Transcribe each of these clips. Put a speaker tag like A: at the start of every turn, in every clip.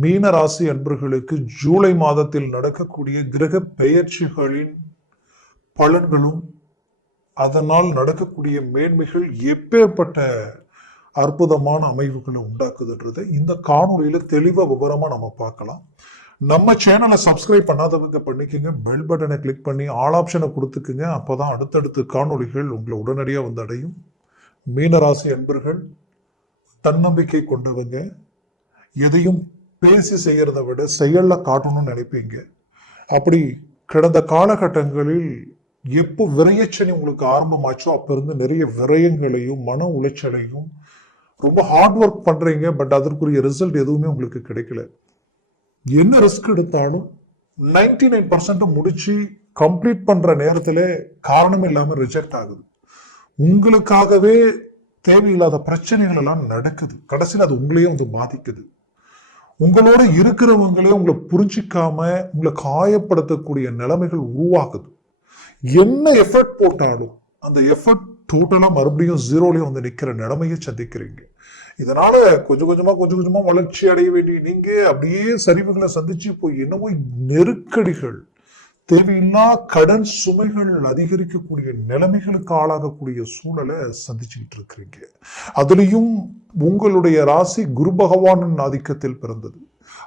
A: மீன ராசி அன்பர்களுக்கு ஜூலை மாதத்தில் நடக்கக்கூடிய கிரக பெயர்ச்சிகளின் பலன்களும் அதனால் நடக்கக்கூடிய மேன்மைகள் எப்பேற்பட்ட அற்புதமான அமைவுகளை உண்டாக்குதுன்றதை இந்த காணொளியில தெளிவா விவரமா நம்ம பார்க்கலாம். நம்ம சேனலை சப்ஸ்கிரைப் பண்ணாதவங்க பண்ணிக்கோங்க. பெல் பட்டனை கிளிக் பண்ணி ஆல் ஆப்ஷனை கொடுத்துக்குங்க. அப்போதான் அடுத்தடுத்து காணொளிகள் உங்களை உடனடியாக வந்து அடையும். மீனராசி அன்பர்கள் தன்னம்பிக்கை கொண்டவங்க எதையும் பேசி செய்கிறத விட செயலில் காட்டணும்னு நினைப்பீங்க. அப்படி கடந்த காலகட்டங்களில் எப்போ விரையச்சனி உங்களுக்கு ஆரம்பமாச்சோ அப்போ இருந்து நிறைய விரயங்களையும் மன உளைச்சலையும் ரொம்ப ஹார்ட் ஒர்க் பண்ணுறீங்க பட் அதற்குரிய ரிசல்ட் எதுவுமே உங்களுக்கு கிடைக்கல. என்ன ரிஸ்க் எடுத்தாலும் 99% நைன் பர்சன்ட் முடிச்சு கம்ப்ளீட் பண்ணுற நேரத்தில் காரணம் இல்லாமல் ரிஜெக்ட் ஆகுது. உங்களுக்காகவே தேவையில்லாத பிரச்சனைகள் எல்லாம் நடக்குது. கடைசியில் அது உங்களையே வந்து பாதிக்குது. உங்களோட இருக்கிறவங்களே உங்களை புரிஞ்சிக்காம உங்களை காயப்படுத்தக்கூடிய நிலைமைகள் உருவாக்குது. என்ன எஃபர்ட் போட்டாலும் அந்த எஃபர்ட் டோட்டலாக மறுபடியும் ஜீரோலையும் வந்து நிற்கிற நிலைமையை சந்திக்கிறீங்க. இதனால கொஞ்சம் கொஞ்சமா கொஞ்சம் கொஞ்சமா வளர்ச்சி அடைய வேண்டிய நீங்க அப்படியே சரிவுகளை சந்திச்சு போய் என்னவோ நெருக்கடிகள் தேவையில்லா கடன் சுமைகள் அதிகரிக்கக்கூடிய நிலைமைகளுக்கு ஆளாகக்கூடிய சூழலை சந்திச்சுக்கிட்டு இருக்கிறீங்க. அதுலேயும் உங்களுடைய ராசி குரு பகவானின் ஆதிக்கத்தில் பிறந்தது.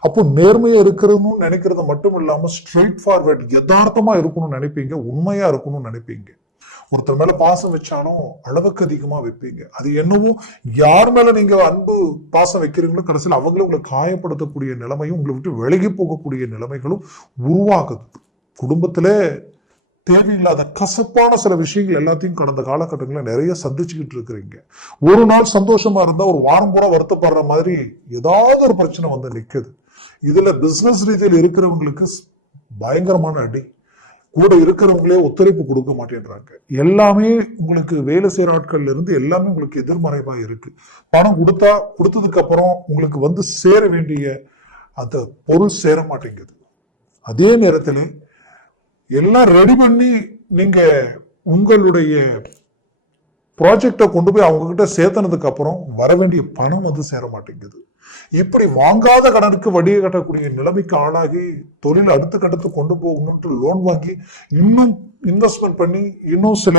A: அப்போ நேர்மையா இருக்கிறதுன்னு நினைக்கிறது மட்டும் இல்லாம ஸ்ட்ரெயிட் ஃபார்வர்ட் யதார்த்தமா இருக்கணும்னு நினைப்பீங்க உண்மையா இருக்கணும்னு நினைப்பீங்க. ஒருத்தர் மேல பாசம் வச்சாலும் அளவுக்கு அதிகமா வைப்பீங்க. அது என்னவோ யார் மேல நீங்க அன்பு பாசம் வைக்கிறீங்களோ கடைசியில் அவங்களும் உங்களை காயப்படுத்தக்கூடிய நிலைமையும் உங்களை விட்டு விலகி போகக்கூடிய நிலைமைகளும் உருவாகுது. குடும்பத்தில் தேவையில்லாத கசப்பான சில விஷயங்கள் எல்லாத்தையும் கடந்த காலகட்டங்களில் நிறைய சந்திச்சுக்கிட்டு இருக்கிறீங்க. ஒரு நாள் சந்தோஷமா இருந்தா ஒரு வாரம் பூரா வருத்தப்படுற மாதிரி ஏதாவது ஒரு பிரச்சனை வந்து நிற்குது இதுல பிசினஸ் ரீதியில் இருக்கிறவங்களுக்கு பயங்கரமான அடி. கூட இருக்கிறவங்களே ஒத்துழைப்பு கொடுக்க மாட்டேன்றாங்க. எல்லாமே உங்களுக்கு வேலை செய்கிற ஆட்கள்ல இருந்து எல்லாமே உங்களுக்கு எதிர்மறைவா இருக்கு. பணம் கொடுத்தா கொடுத்ததுக்கு அப்புறம் உங்களுக்கு வந்து சேர வேண்டிய அந்த பொருள் சேர மாட்டேங்குது. அதே நேரத்தில் எல்லாம் ரெடி பண்ணி நீங்க உங்களுடைய ப்ராஜெக்டை கொண்டு போய் அவங்க கிட்ட சேர்த்தனதுக்கு அப்புறம் வர வேண்டிய பணம் வந்து சேர மாட்டேங்குது. இப்படி வாங்காத கடனுக்கு வட்டியை கட்டக்கூடிய நிலைமைக்கு ஆளாகி தொழில் அடுத்த கட்டத்துக்கு கொண்டு போகணும்ட்டு லோன் வாங்கி இன்னும் இன்வெஸ்ட்மெண்ட் பண்ணி இன்னும் சில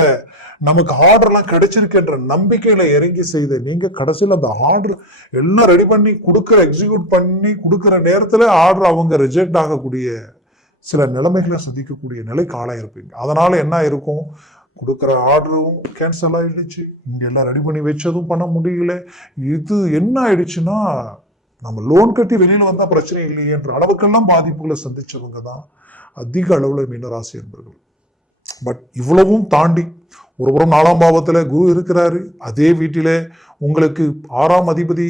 A: நமக்கு ஆர்டர்லாம் கிடைச்சிருக்கின்ற நம்பிக்கையில இறங்கி செய்த நீங்க கடைசியில் அந்த ஆர்டர் எல்லாம் ரெடி பண்ணி கொடுக்குற எக்ஸிக்யூட் பண்ணி கொடுக்குற நேரத்தில் ஆர்டர் அவங்க ரிஜெக்ட் ஆகக்கூடிய சில நிலைமைகளை சந்திக்கக்கூடிய நிலைக்கு ஆளாயிருப்பீங்க அதனால் என்ன இருக்கும் கொடுக்குற ஆர்டரும் கேன்சல் ஆகிடுச்சு இங்கே எல்லாம் ரெடி பண்ணி வச்சதும் பண்ண முடியல. இது என்ன ஆயிடுச்சுன்னா நம்ம லோன் கட்டி வெளியில் வந்தால் பிரச்சனை இல்லையேன்ற அளவுக்கெல்லாம் பாதிப்புகளை சந்திச்சவங்க தான் அதிக அளவில் மீனராசி என்பர்கள் பட் இவ்வளவும் தாண்டி ஒருபுறம் நாலாம் பாவத்தில் குரு இருக்கிறாரு. அதே வீட்டிலே உங்களுக்கு ஆறாம் அதிபதி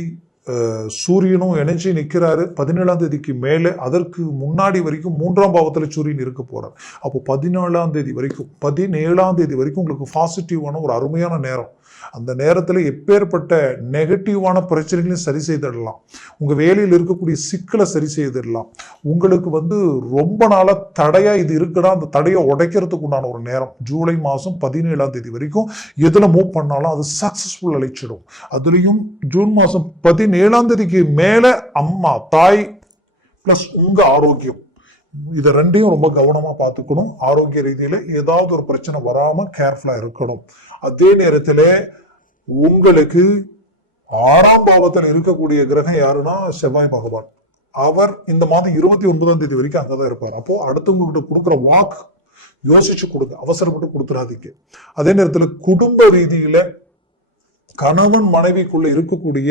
A: சூரியனும் இணைஞ்சு நிற்கிறாரு பதினேழாம் தேதிக்கு மேலே அதற்கு முன்னாடி வரைக்கும் மூன்றாம் பாவத்தில் சூரியன் இருக்க போகிறார் அப்போ பதினேழாம் தேதி வரைக்கும் பதினேழாம் தேதி வரைக்கும் உங்களுக்கு பாசிட்டிவான ஒரு அருமையான நேரம். அந்த நேரத்தில் எப்பேற்பட்ட நெகட்டிவான பிரச்சனைகளையும் சரி செய்திடலாம். உங்க வேலையில் இருக்கக்கூடிய சிக்கலை சரி செய்திடலாம். உங்களுக்கு வந்து ரொம்ப நாளா தடையா இது இருக்குடா அந்த தடையை உடைக்கிறதுக்கு உண்டான ஒரு நேரம். ஜூலை மாதம் பதினேழாம் தேதி வரைக்கும் எதில் மூவ் பண்ணாலும் அது சக்ஸஸ்ஃபுல் அழைச்சிடும். அதுலயும் ஜூன் மாதம் பதினேழாம் தேதிக்கு மேல அம்மா தாய் ப்ளஸ் உங்க ஆரோக்கியம். இதை ரெண்டையும் ரொம்ப கவனமா பார்த்துக்கணும். ஆரோக்கிய ரீதியில ஏதாவது ஒரு பிரச்சனை வராம கேர்ஃபுல்லா இருக்கணும். அதே நேரத்தில் உங்களுக்கு ஆறாம் பாவத்தில் இருக்கக்கூடிய கிரகம் யாருன்னா செவ்வாய் பகவான். அவர் இந்த மாதம் இருபத்தி ஒன்பதாம் தேதி வரைக்கும் அங்கதான் இருப்பார். அப்போ அடுத்தவங்க கிட்ட கொடுக்குற வாக்கு யோசிச்சு கொடுங்க. அவசரப்பட்டு கொடுத்துடாதீங்க. அதே நேரத்துல குடும்ப ரீதியில கணவன் மனைவிக்குள்ள இருக்கக்கூடிய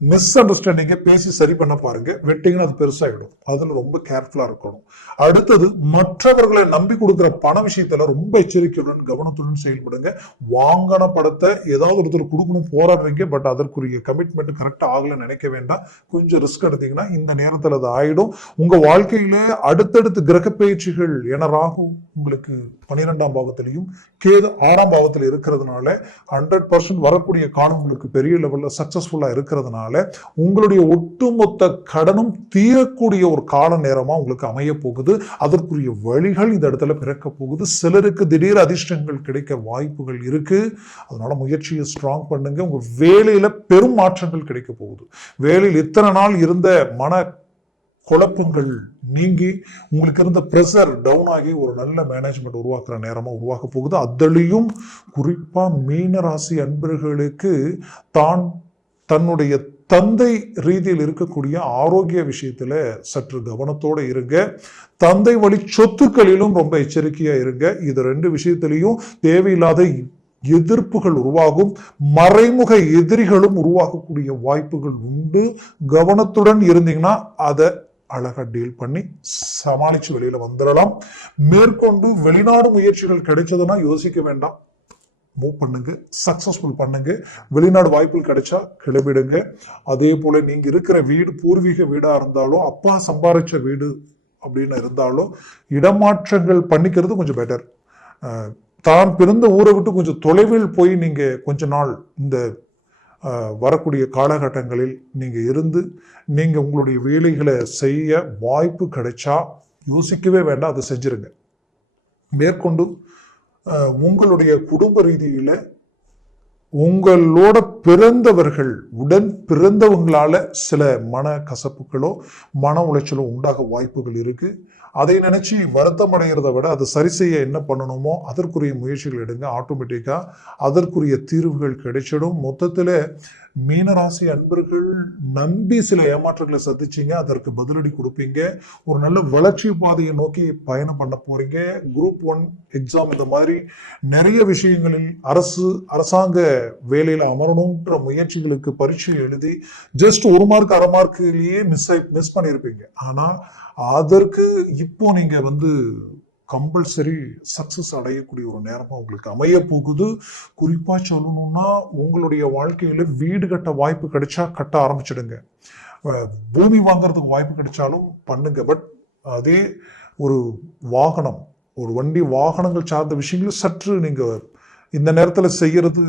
A: மிஸ் அண்டர்ஸ்டாண்டிங்கை பேசி சரி பண்ண பாருங்க. வெட்டிங்கன்னா அது பெருசாகிடும் அதில் ரொம்ப கேர்ஃபுல்லாக இருக்கணும். அடுத்தது மற்றவர்களை நம்பி கொடுக்குற பண விஷயத்தில் ரொம்ப எச்சரிக்கையுடன் கவனத்துடன் செயல்படுங்க. வாங்கின படத்தை ஏதாவது ஒருத்தர் கொடுக்கணும் போராடுறீங்க பட் அதற்குரிய கமிட்மெண்ட் கரெக்டாக ஆகலை நினைக்க வேண்டாம். கொஞ்சம் ரிஸ்க் எடுத்தீங்கன்னா இந்த நேரத்தில் அது ஆயிடும். உங்கள் வாழ்க்கையில் அடுத்தடுத்து கிரக பயிற்சிகள் என ராகு உங்களுக்கு பன்னிரெண்டாம் பாவத்திலையும் கேது ஆறாம் பாவத்தில் இருக்கிறதுனால ஹண்ட்ரட் பர்சன்ட் வரக்கூடிய காலம் உங்களுக்கு பெரிய லெவலில் சக்ஸஸ்ஃபுல்லாக இருக்கிறதுனால உங்களுடைய ஒட்டுமொத்த கடனும் தீரக்கூடிய ஒரு கால நேரமாக உங்களுக்கு அமைய போகுது அதற்குரிய வழிகள் இந்த இடத்துல பிறக்க போகுது. சிலருக்கு திடீர் அதிர்ஷ்டங்கள் கிடைக்க வாய்ப்புகள் இருக்கு. அதனால முயற்சியை ஸ்ட்ராங் பண்ணுங்க. உங்க வேலையில பெரும் மாற்றங்கள் கிடைக்க போகுது. வேலையில் இத்தனை நாள் இருந்த மன குழப்பங்கள் நீங்கி உங்களுக்கு இருந்த ப்ரெஷர் டவுன் ஆகி ஒரு நல்ல மேனேஜ்மெண்ட் உருவாக்குற நேரமாக உருவாக்க போகுது. அதுலேயும் குறிப்பாக மீனராசி அன்பர்களுக்கு தான் தன்னுடைய தந்தை ரீதியில் இருக்கக்கூடிய ஆரோக்கிய விஷயத்தில் சற்று கவனத்தோடு இருங்க. தந்தை வழி சொத்துக்களிலும் ரொம்ப எச்சரிக்கையாக இருங்க. இது ரெண்டு விஷயத்திலையும் தேவையில்லாத எதிர்ப்புகள் உருவாகும். மறைமுக எதிரிகளும் உருவாகக்கூடிய வாய்ப்புகள் உண்டு. கவனத்துடன் இருந்தீங்கன்னா அதை அழகாக டீல் பண்ணி சமாளித்து வெளியில் வந்துடலாம் மேற்கொண்டு வெளிநாடு முயற்சிகள் கிடைச்சதுன்னா யோசிக்க வேண்டாம். மூவ் பண்ணுங்க சக்சஸ்ஃபுல் பண்ணுங்க. வெளிநாடு வாய்ப்புகள் கிடைச்சா கிளம்பிடுங்க. அதே போல நீங்க இருக்கிற வீடு பூர்வீக வீடா இருந்தாலும் அப்பா சம்பாரிச்ச வீடு அப்படின்னு இருந்தாலும் இடமாற்றங்கள் பண்ணிக்கிறது கொஞ்சம் பெட்டர் தான் பிறந்த ஊரை விட்டு கொஞ்சம் தொலைவில் போய் நீங்க கொஞ்ச நாள் இந்த வரக்கூடிய காலகட்டங்களில் நீங்க இருந்து நீங்க உங்களுடைய வேலைகளை செய்ய வாய்ப்பு கிடைச்சா யோசிக்கவே வேண்டாம் அதை செஞ்சிருங்க. மேற்கொண்டு உங்களுடைய குடும்ப ரீதியில் உங்களோட பிறந்தவர்கள் உடன் பிறந்தவங்களால சில மன கசப்புகளோ மன உளைச்சலோ உண்டாக வாய்ப்புகள் இருக்கு. அதை நினைச்சு வருத்தம் அடைகிறத விட அதை சரி செய்ய என்ன பண்ணணுமோ அதற்குரிய முயற்சிகள் எடுங்க. ஆட்டோமேட்டிக்காக அதற்குரிய தீர்வுகள் கிடைச்சிடும். மொத்தத்தில் மீனராசி அன்பர்கள் நம்பி சில ஏமாற்றங்களை சந்திச்சிங்க அதற்கு பதிலடி கொடுப்பீங்க. ஒரு நல்ல வளர்ச்சி பாதையை நோக்கி பயணம் பண்ண போறீங்க. குரூப் ஒன் எக்ஸாம் இந்த மாதிரி நிறைய விஷயங்களில் அரசு அரசாங்க வேலையில் அமரணுன்ற முயற்சிகளுக்கு பரீட்சை எழுதி ஜஸ்ட் ஒரு மார்க் அரை மார்க்லேயே மிஸ் ஆகி மிஸ் பண்ணியிருப்பீங்க. ஆனால் அதற்கு இப்போ நீங்கள் வந்து கம்பல்சரி சக்சஸ் அடையக்கூடிய ஒரு நேரமாக உங்களுக்கு அமைய போகுது. குறிப்பாக சொல்லணும்னா உங்களுடைய வாழ்க்கையில் வீடு கட்ட வாய்ப்பு கிடைச்சா கட்ட ஆரம்பிச்சிடுங்க. பூமி வாங்குறதுக்கு வாய்ப்பு கிடைச்சாலும் பண்ணுங்க. பட் அதே ஒரு வாகனம் ஒரு வண்டி வாகனங்கள் சார்ந்த விஷயங்களும் சற்று நீங்கள் இந்த நேரத்தில் செய்கிறது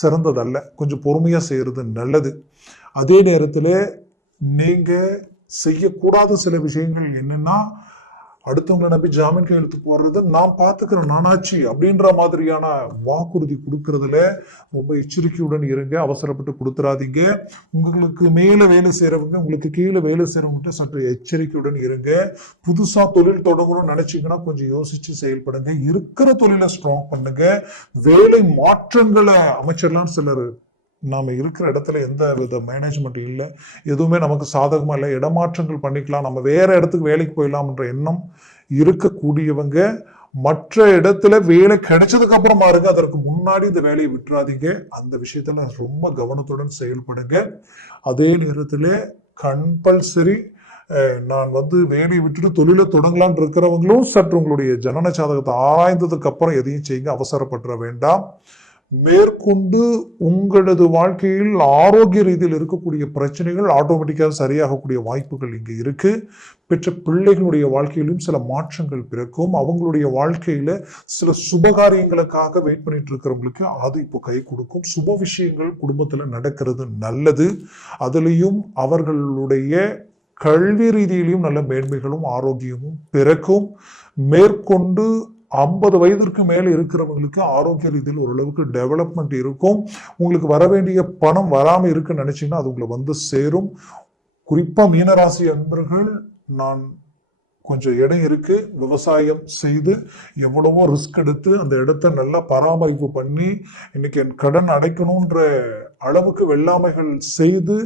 A: சிறந்ததல்ல. கொஞ்சம் பொறுமையாக செய்கிறது நல்லது. அதே நேரத்தில் நீங்கள் செய்யக்கூடாத சில விஷயங்கள் என்னென்னா அடுத்தவங்களை நம்பி ஜாமீன் கையெழுத்து போடுறது நான் பார்த்துக்கிறேன் நானாச்சு அப்படின்ற மாதிரியான வாக்குறுதி கொடுக்கறதுல ரொம்ப எச்சரிக்கையுடன் இருங்க அவசரப்பட்டு கொடுத்துறாதீங்க. உங்களுக்கு மேலே வேலை செய்கிறவங்க உங்களுக்கு கீழே வேலை செய்கிறவங்ககிட்ட சற்று எச்சரிக்கையுடன் இருங்க. புதுசாக தொழில் தொடங்கணும்னு நினச்சிங்கன்னா கொஞ்சம் யோசித்து செயல்படுங்க. இருக்கிற தொழிலை ஸ்ட்ராங் பண்ணுங்க. வேலை மாற்றங்களை அமைச்சர்லாம் சிலர் நாம் இருக்கிற இடத்துல எந்த வித மேனேஜ்மெண்ட் இல்லை. எதுவுமே நமக்கு சாதகமாக இல்லை. இடமாற்றங்கள் பண்ணிக்கலாம். நம்ம வேற இடத்துக்கு வேலைக்கு போயிடலாம்ன்ற எண்ணம் இருக்கக்கூடியவங்க மற்ற இடத்துல வேலை கிடைச்சதுக்கு அப்புறம் பாருங்க அதற்கு முன்னாடி இந்த வேலையை விட்டுறாதீங்க. அந்த விஷயத்துல ரொம்ப கவனத்துடன் செயல்படுங்க. அதே நேரத்தில் கம்பல்சரி நான் வந்து வேலையை விட்டுட்டு தொழிலை தொடங்கலான் இருக்கிறவங்களும் சற்று உங்களுடைய ஜனன சாதகத்தை ஆராய்ந்ததுக்கு அப்புறம் எதையும் செய்யுங்க. அவசரப்பட்டுற வேண்டாம். மேற்கொண்டு உங்களது வாழ்க்கையில் ஆரோக்கிய ரீதியில் இருக்கக்கூடிய பிரச்சனைகள் ஆட்டோமேட்டிக்காக சரியாகக்கூடிய வாய்ப்புகள் இங்கே இருக்குது பெற்ற பிள்ளைகளுடைய வாழ்க்கையிலும் சில மாற்றங்கள் பிறக்கும். அவங்களுடைய வாழ்க்கையில் சில சுபகாரியங்களுக்காக வெயிட் பண்ணிட்டு இருக்கிறவங்களுக்கு அது இப்போ கை கொடுக்கும். சுப விஷயங்கள் குடும்பத்தில் நடக்கிறது நல்லது. அதுலேயும் அவர்களுடைய கல்வி ரீதியிலையும் நல்ல மேன்மைகளும் ஆரோக்கியமும் பிறக்கும். மேற்கொண்டு ஐம்பது வயதிற்கு மேலே இருக்கிறவங்களுக்கு ஆரோக்கிய ரீதியில் ஓரளவுக்கு டெவலப்மெண்ட் இருக்கும். உங்களுக்கு வர வேண்டிய பணம் வராமல் இருக்குன்னு நினச்சிங்கன்னா அது உங்களை வந்து சேரும். குறிப்பாக மீனராசி அன்பர்கள் நான் கொஞ்சம் இடம் இருக்கு. விவசாயம் செய்து எவ்வளவோ ரிஸ்க் எடுத்து அந்த இடத்த நல்லா பராமரிப்பு பண்ணி இன்னைக்கு என் கடன் அடைக்கணுன்ற அளவுக்கு வெள்ளாமைகள் செய்து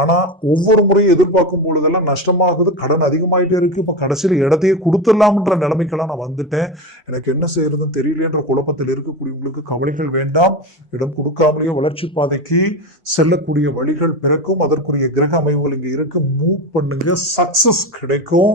A: ஆனால் ஒவ்வொரு முறையும் எதிர்பார்க்கும் பொழுதெல்லாம் நஷ்டமாகுது கடன் அதிகமாயிட்டே இருக்குது இப்போ கடைசியில் இடத்தையே கொடுத்துடலாம்ன்ற நிலைமைக்கெல்லாம் நான் வந்துட்டேன். எனக்கு என்ன செய்யறதுன்னு தெரியலன்ற குழப்பத்தில் இருக்கக்கூடியவங்களுக்கு கவலைகள் வேண்டாம். இடம் கொடுக்காமலேயே வளர்ச்சி பாதைக்கு செல்லக்கூடிய வழிகள் பிறக்கும். அதற்குரிய கிரக அமைவுகள் இங்கே இருக்கு. மூவ் பண்ணுங்க. சக்சஸ் கிடைக்கும்.